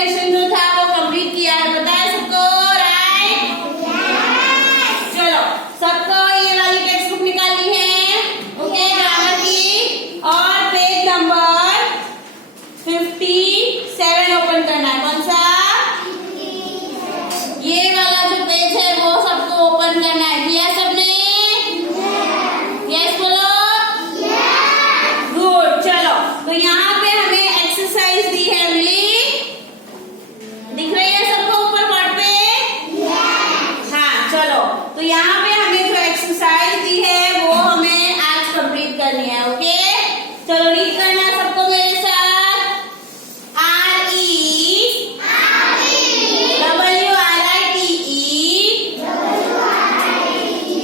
Lesson जो था वो कंप्लीट किया है, पता है सबको, राइट? चलो सबको ये वाली टेक्स्ट बुक निकाली है, ओके, ग्रामर की, और पेज नंबर 57 ओपन करना है। कौन सा? ये वाला जो पेज है वो सबको ओपन करना है। किया सबने? यस बोलो। गुड। चलो तो यहाँ पे हमें एक्सरसाइज दी है, मिली? दिख रही है सबको ऊपर बोर्ड पे? हाँ चलो, तो यहाँ पे हमें जो एक्सरसाइज दी है वो हमें आज कंप्लीट करनी है, ओके? चलो रीड करना है सबको मेरे साथ।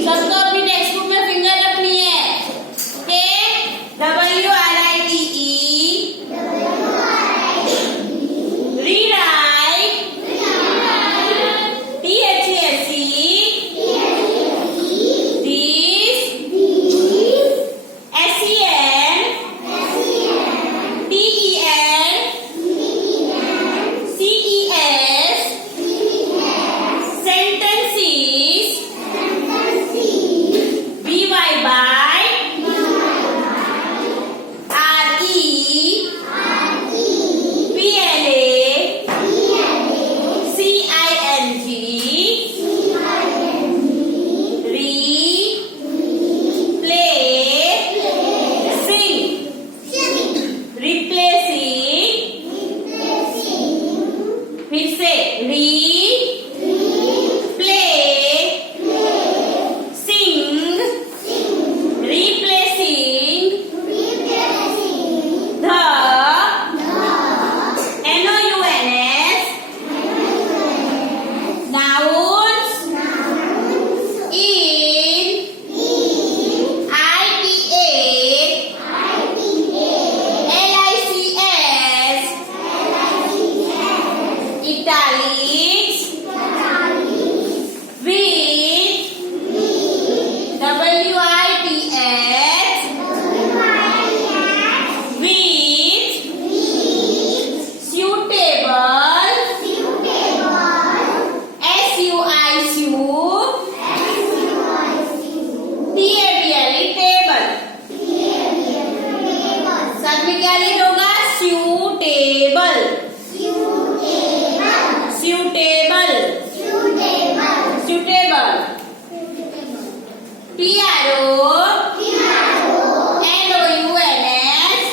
सबको अपनी टेक्स्ट बुक में फिंगर रखनी है, okay? WRITE, rewrite, THESE, these, SEN, TEN, CES, sentences, VY by RE, PLA, CING, फिर से replacing, the, NOUNS, nouns, in, IPA, LICS, italics, with, WITH, with, suitable, SUIC, table, साथ में क्या read होगा? suitable, suitable, suitable, PRONOUNS,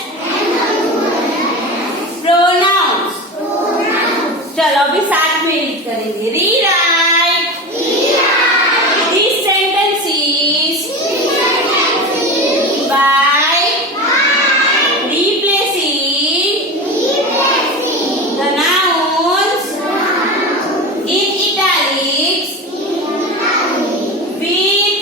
pronouns। चलो अभी साथ में रीड करेंगे। Rewrite, these sentences by replacing the nouns in italics with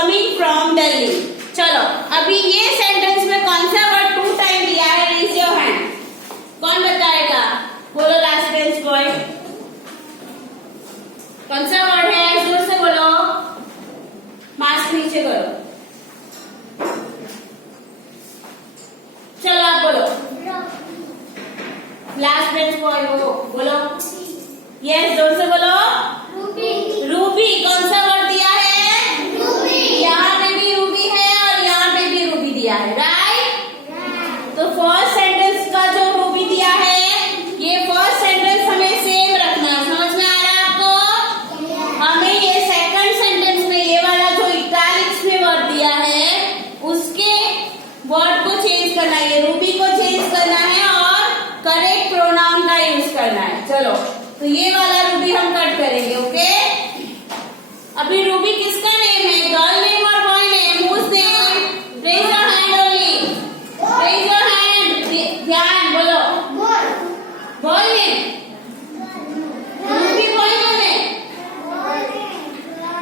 coming from Delhi. चलो अभी ये सेंटेंस में कौन सा वर्ड 2 टाइम दिया है? Raise your hand. कौन बताएगा? बोलो लास्ट बेंच बॉय, कौन सा वर्ड है? जोर से बोलो, मास्क नीचे करो। चलो आप बोलो, लास्ट बेंच बॉय वो बोलो। यस, जोर से बोलो। रूबी। रूबी कौन सा वर्ड दिया है? रूबी। यहाँ पे भी रूबी है और यहाँ पे भी रूबी दिया है, राइट? तो फर्स्ट सेंटेंस का जो रूबी दिया है, ये फर्स्ट सेंटेंस हमें सेम रखना है। समझ में आ रहा है आपको? हमें ये सेकंड सेंटेंस में ये वाला जो इटैलिक्स में वर्ड दिया है, उसके वर्ड को चेंज करना है, ये रूबी को चेंज करना है और करेक्ट प्रोनाउन का यूज करना है। चलो तो ये वाला रूबी हम कट करेंगे, ओके? अभी रूबी किसका नेम है? गर्ल नेम और boy name? Whose name? Raise your hand only, raise your hand. ध्यान बोलो, boy name. Ruby boy name है,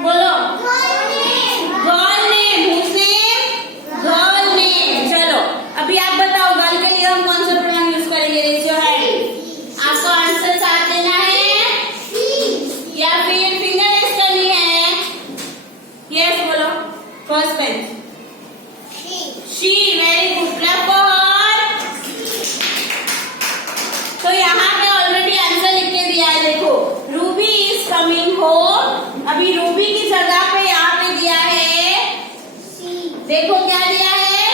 बोलो girl name. Whose name? Girl name. चलो अभी आप बताओ, गर्ल के लिए हम कौन सा प्रोनाउन यूज करेंगे? Raise your hand. आपको आंसर साथ देना है या फिर फिंगर रेस करनी है? यस बोलो, first bench. She. Very good, clap for her. तो यहाँ पे ऑलरेडी आंसर लिख के दिया है, देखो, रूबी इज कमिंग होम। अभी रूबी की जगह पे यहाँ पे दिया है, देखो क्या दिया है?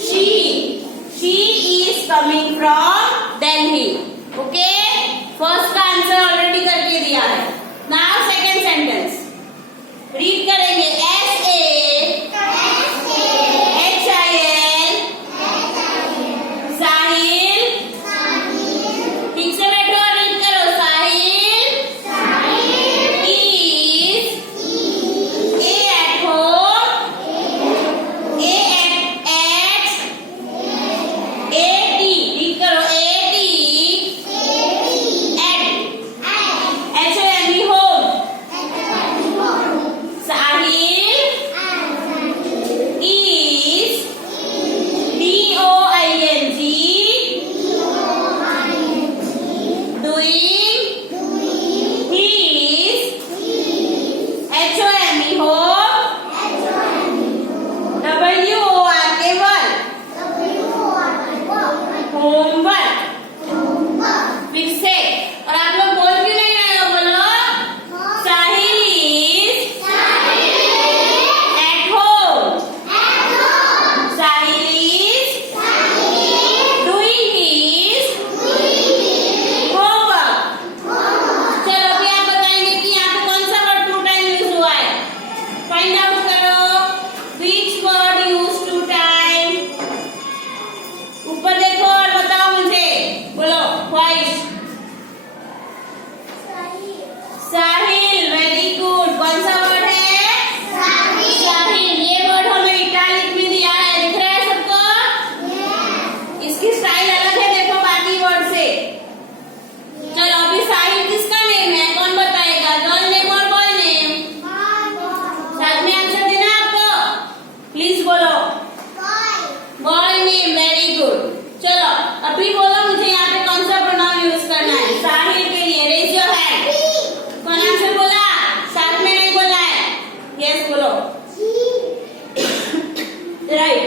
She. She is coming from Delhi, okay? First का आंसर ऑलरेडी करके दिया है। नाउ सेकंड सेंटेंस रीड करेंगे। SAHIL, साहिल। ठीक से बैठो और रीड करो। Sahil is A at home, A at AT, read करो। AT HOME, home। Sahil is DOING doing his HOME, home, WORK, homework। फिर से, और आप लोग बोल क्यों नहीं रहे हो? बोलो, Sahil is at home, Sahil is doing his homework। चलो अभी आप बताएंगे कि यहाँ पे कौन सा वर्ड 2 टाइम यूज हुआ है? फाइंड आउट करो, which word used 2 टाइम। ऊपर देखो और बताओ मुझे, बोलो। व्हाइट। साहिल, वेरी गुड। कौन सा वर्ड है? साहिल। ये वर्ड हमें इटैलिक में दिया है, दिख रहा है सबको? इसकी स्टाइल अलग है, देखो बाकी वर्ड से। चलो अभी साहिल किसका नेम है? कौन बताएगा? गर्ल नेम और बॉय नेम? साथ में आंसर देना आपको, प्लीज बोलो। Boy name, very good. चलो अभी बोलो मुझे यहाँ पे कौन सा प्रोनाउन यूज करना है साहिल के लिए? Raise your hand. कौन आंसर बोला? साथ में नहीं बोला है? यस बोलो, राइट।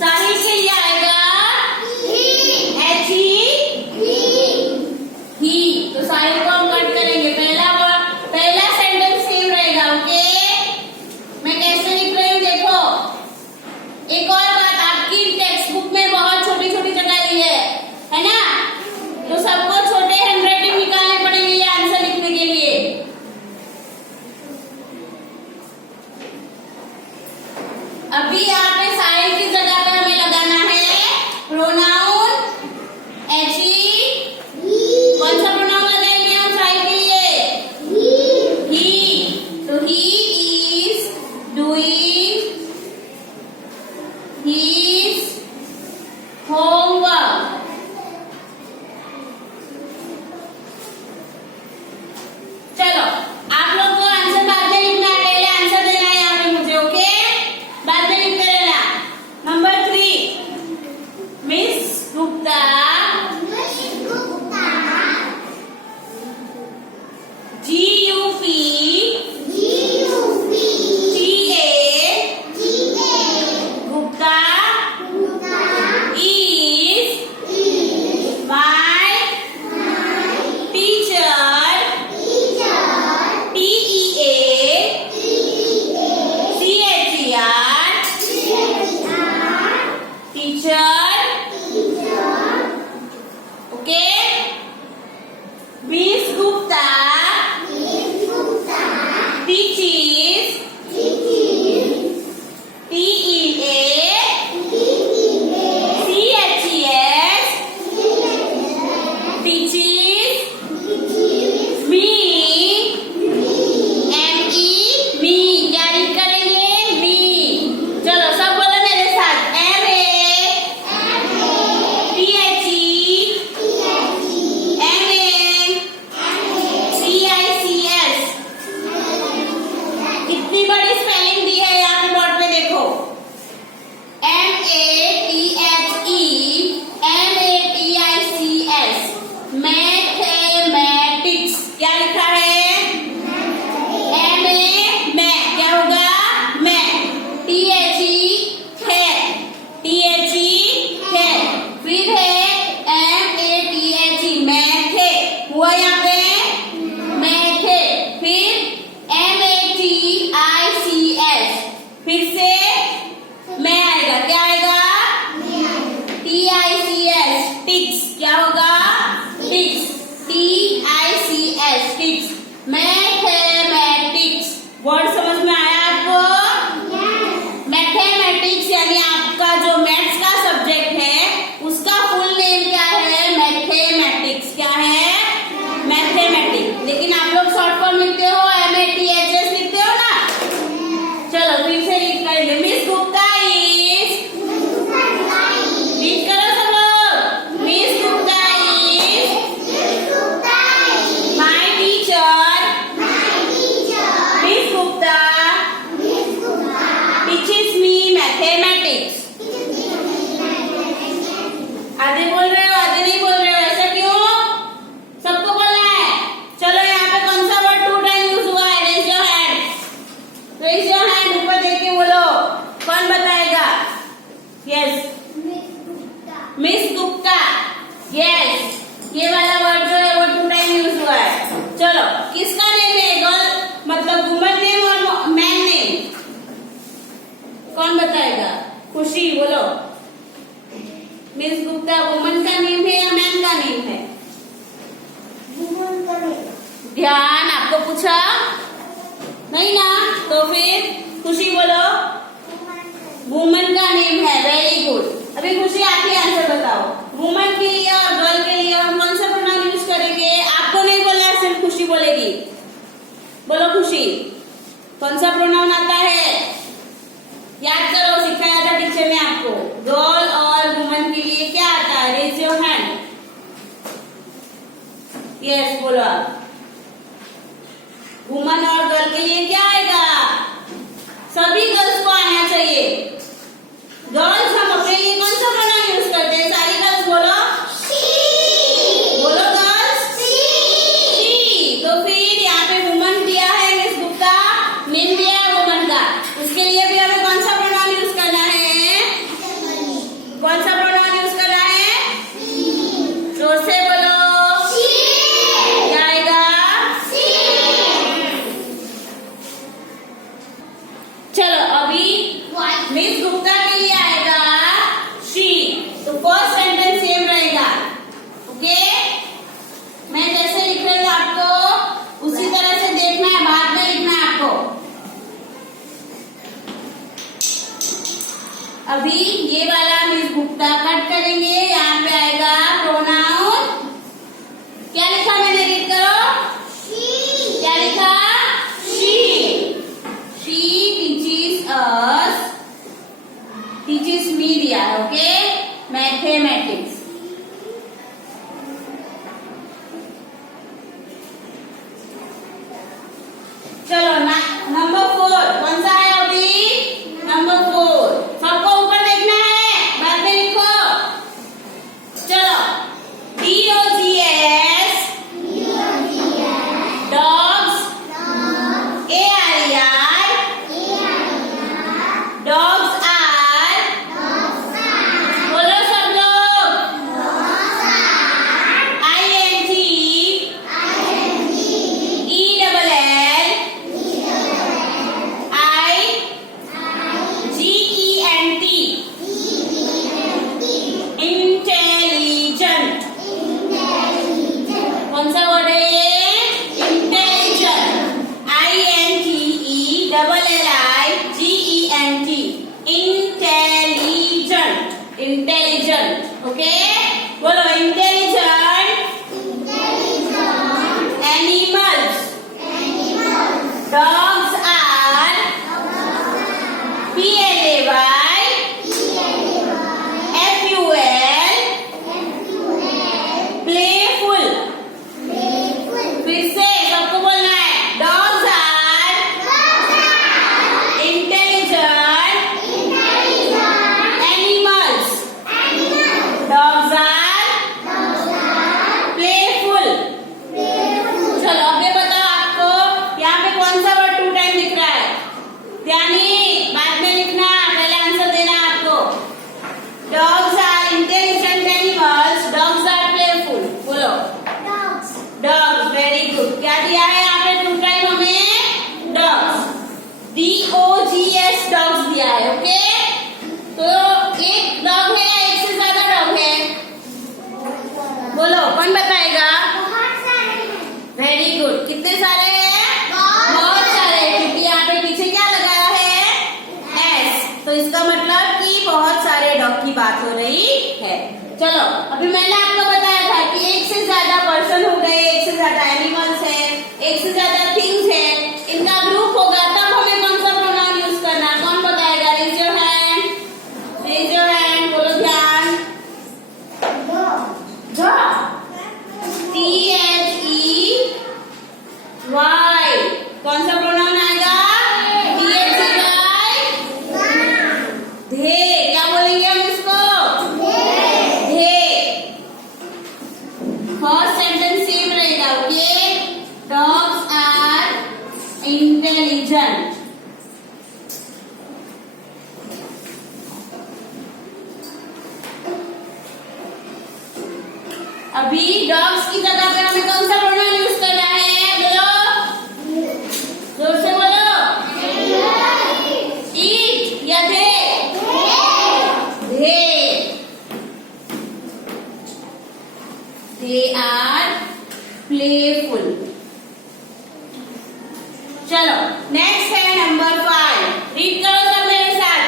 साहिल के लिए आएगा ही। तो साहिल को हम कट करेंगे। पहला सेंटेंस सेम रहेगा, ओके? मैं कैसे लिख रही हूँ देखो। एक और बात, आपकी टेक्स्ट बुक में बहुत छोटी छोटी जगह दी है ना? तो सबको छोटे हैंडराइटिंग निकालने पड़ेंगे ये आंसर लिखने के लिए। अभी यहाँ पे साहिल की जगह पे हमें लगाना है प्रोनाउन HE। कौन सा प्रोनाउन लगाएंगे हम साहिल के लिए? ही। तो he is doing his homework। चलो आप लोग को आंसर बाद में लिखना है, पहले आंसर देना है यहाँ teacher, okay. Miss Gupta teaches, TEACHES, teaches me, me, क्या रीड करेंगे? me। चलो सब बोलो मेरे साथ, MATHEMATICS। कितनी बड़ी स्पेलिंग दी है यहाँ पे बोर्ड पे देखो, MATHEMATICS, मैथमेटिक्स। क्या लिखा है? क्या होगा? मैं, THE है, फिर है MATHE, मैथे हुआ यहाँ पे, मैथे, फिर MATICS, फिर से मैं आएगा, क्या आएगा? TICS, tics. क्या होगा? Tics, TICS, tics, mathematics. Word समझ में आया आपको? मैथमेटिक्स यानी आपका जो मैथ्स का सब्जेक्ट है उसका फुल नेम क्या है? मैथमेटिक्स। क्या है? मैथमेटिक्स। लेकिन आप लोग शॉर्ट फॉर्म लिखते हो, MATHS लिखते हो ना। चलो फिर से रीड करेंगे। मिस गुप्ता इज, रीड करो सब लोग। Miss Gupta is my teacher, miss Gupta teaches me mathematics. आधे बोल रहे हो, आधे नहीं बोल रहे हो, ऐसा क्यों? सबको बोलना है। चलो यहाँ पे कौन सा वर्ड 2 टाइम यूज हुआ है? Raise your hand, raise your hand, ऊपर देख के बोलो। कौन बताएगा? Yes, miss Gupta. यस, ये वाला वर्ड जो है वो 2 टाइम यूज हुआ है। चलो किसका नेम है? गर्ल मतलब वुमन नेम और मैन नेम? कौन बताएगा? खुशी बोलो। मिस गुप्ता वुमन का नेम है या मैन का नेम है? ध्यान, आपको पूछा नहीं ना, तो फिर खुशी बोलो। वुमन का नेम है, वेरी गुड। अभी खुशी आप ही आंसर बताओ, वुमन के लिए और गर्ल के लिए हम कौन सा प्रोनाउन यूज करेंगे? आपको नहीं बोलना, सिर्फ खुशी बोलेगी। बोलो खुशी, कौन सा प्रोनाउन आता है? याद करो, सिखाया था टीचर ने आपको। गर्ल और वुमन के लिए क्या आता है? Raise your hand. यस बोलो आप। वुमन और गर्ल के लिए क्या आएगा? सभी गर्ल्स को आना चाहिए। गर्ल्स हम अपने लिए कौन सा प्रोनाउन यूज करते हैं? सारी गर्ल्स बोलो, बोलो गर्ल्स, शी। तो फिर यहाँ पे वुमन दिया है मिस गुप्ता, नेम दिया है वुमन का, उसके लिए भी हमें कौन सा प्रोनाउन यूज करना है? कौन सा प्रोनाउन यूज करना है? जोर से बोलो, क्या आएगा? चलो अभी मिस गुप्ता के लिए आएगा शी। तो फर्स्ट सेंटेंस सेम रहेगा, ओके। मैं जैसे लिख रही हूँ आपको उसी तरह से देखना है, बाद में लिखना है आपको। अभी ये वाला मिस गुप्ता कट करेंगे, यहाँ पे आएगा प्रोनाउन। क्या लिखा मैंने? रीड करो। क्या लिखा? She. She teaches us, teaches me दिया है, ओके। मैथमेटिक्स। चलो नंबर 4 कौन सा है? अभी नंबर 4 सबको ऊपर देखना है, बाद में लिखो। चलो DOGS, dogs, ARER, dogs are, बोलो सब लोग, डॉग्स दिया है। ओके, तो एक डॉग है या एक से ज्यादा डॉग है? बोलो, कौन बताएगा? Very good. कितने सारे हैं? बहुत सारे, क्योंकि यहाँ पे पीछे क्या लगाया है? एस। तो इसका मतलब कि बहुत सारे डॉग की बात हो रही है। चलो, अभी मैंने आपको बताया था कि एक से ज्यादा पर्सन हो गए, एक से ज्यादा एनिमल्स है, एक से ज्यादा थिंग्स है, इनका ग्रुप होगा, तब हमें कौन सा प्रोनाउन यूज करना है? कौन बताएगा? Raise your hand, raise your hand, बोलो ध्यान। जो THEY, कौन सा प्रोनाउन आएगा? THEY, धे। क्या बोलेंगे हम इसको? धे। फर्स्ट सेंटेंस सेम रहेगा। Okay, dogs are intelligent. अभी डॉग्स की जगह पे हमें कौन सा प्रोनाउन यूज करना है? बोलो, जोर से बोलो। ईट या they? They. They are playful. चलो, नेक्स्ट है नंबर 5। रीड करो सब मेरे साथ।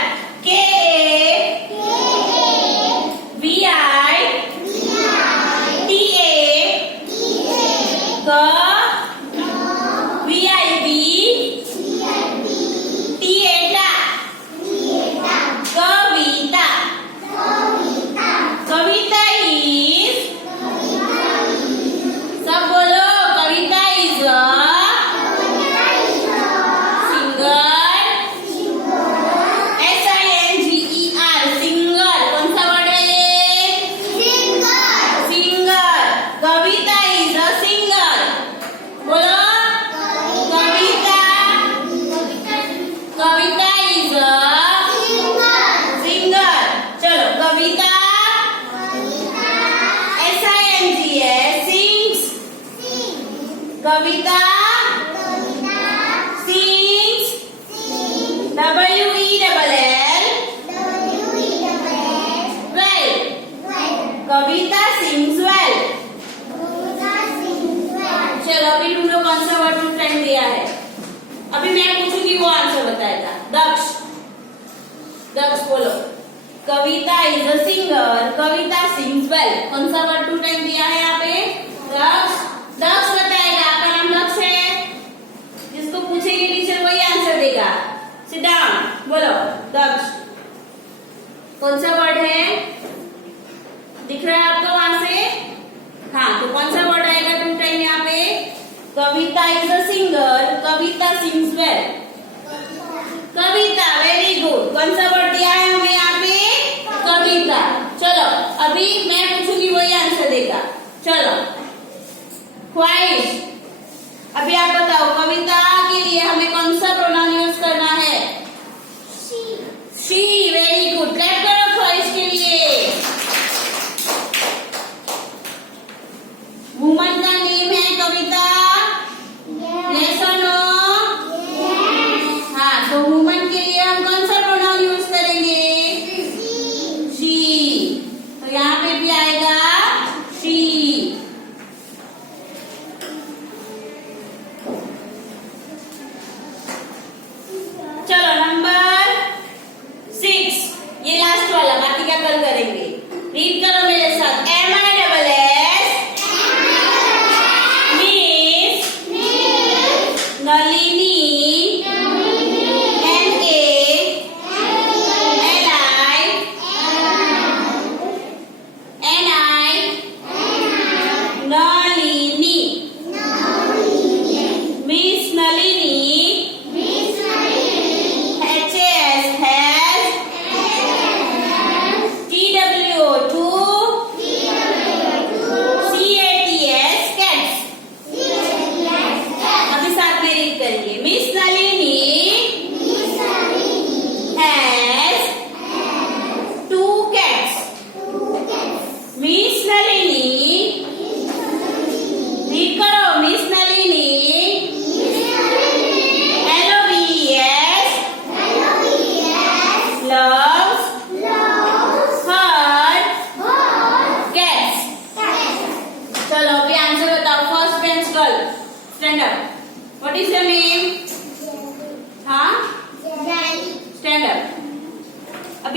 कविता sings WELL well। कविता sings well। चलो, अभी तुम लोग कौन सा वर्ड टू फ्रेंड दिया है? अभी मैं पूछूंगी, वो आंसर बताएगा। दक्ष, दक्ष बोलो। Kavita is a singer, Kavita sings well. कौन सा वर्ड टू फ्रेंड दिया है यहाँ पे? दक्ष। दक्ष बताएगा। आपका नाम दक्ष है? जिसको पूछेगी टीचर वही आंसर देगा। सिट डाउन, बोलो दक्ष। कौन सा वर्ड है? दिख रहा है आपको वहां से? हाँ, तो कौन सा वर्ड आएगा टू टाइम यहाँ पे? Kavita is a singer, Kavita sings well. Kavita, very good. कौन सा वर्ड दिया है हमें यहाँ पे? कविता। चलो, अभी मैं पूछूंगी वही आंसर देगा। चलो, ख्वाहिश। अभी आप बताओ, कविता के लिए हमें कौन सा प्रोनाउन यूज करना है? शी। Very good. क्लैप करो ख्वाहिश के लिए। वुमन का नेम है कविता। यस और नो? हाँ, तो वुमन के लिए हम कौन सा प्रोनाउन यूज करेंगे? शी। तो यहाँ पे भी आएगा शी। चलो, नंबर 6।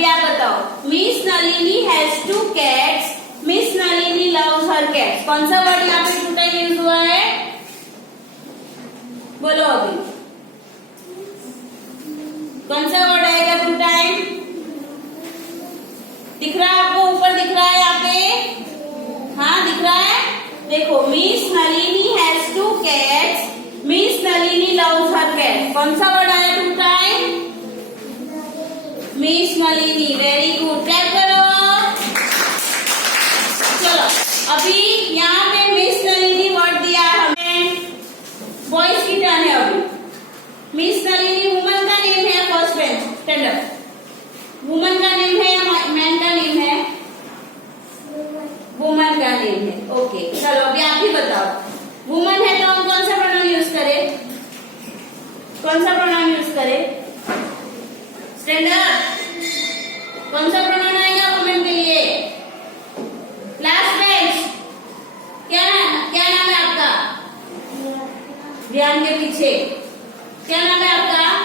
अभी आप बताओ, miss Nalini has 2 cats. Miss Nalini loves her cats. कौन सा वर्ड यहाँ पे 2 टाइम यूज हुआ है? बोलो अभी, कौन सा वर्ड आएगा 2 टाइम? दिख रहा है आपको? ऊपर दिख रहा है यहाँ पे? हाँ दिख रहा है. देखो, miss Nalini has 2 cats. Miss Nalini loves her cat. कौन सा वर्ड आया 2 time? Miss Nalini. Very good, clap करो. चलो अभी यहाँ पे मिस नलिनी वर्ड दिया हमें. बॉयज की टर्न है अभी. मिस नलिनी वुमन का नेम है. First bench, stand up. Woman का नेम है या मैन का नेम है? वुमन का नेम है. ओके, चलो अभी आप ही बताओ. वुमन है तो हम कौन सा प्रोनाउन यूज करें? कौन सा प्रोनाउन यूज करें? Stand up. कौन सा प्रोनाउन आएगा वुमेन के लिए? लास्ट बेंच, क्या नाम है आपका? ध्यान के पीछे क्या नाम है आपका?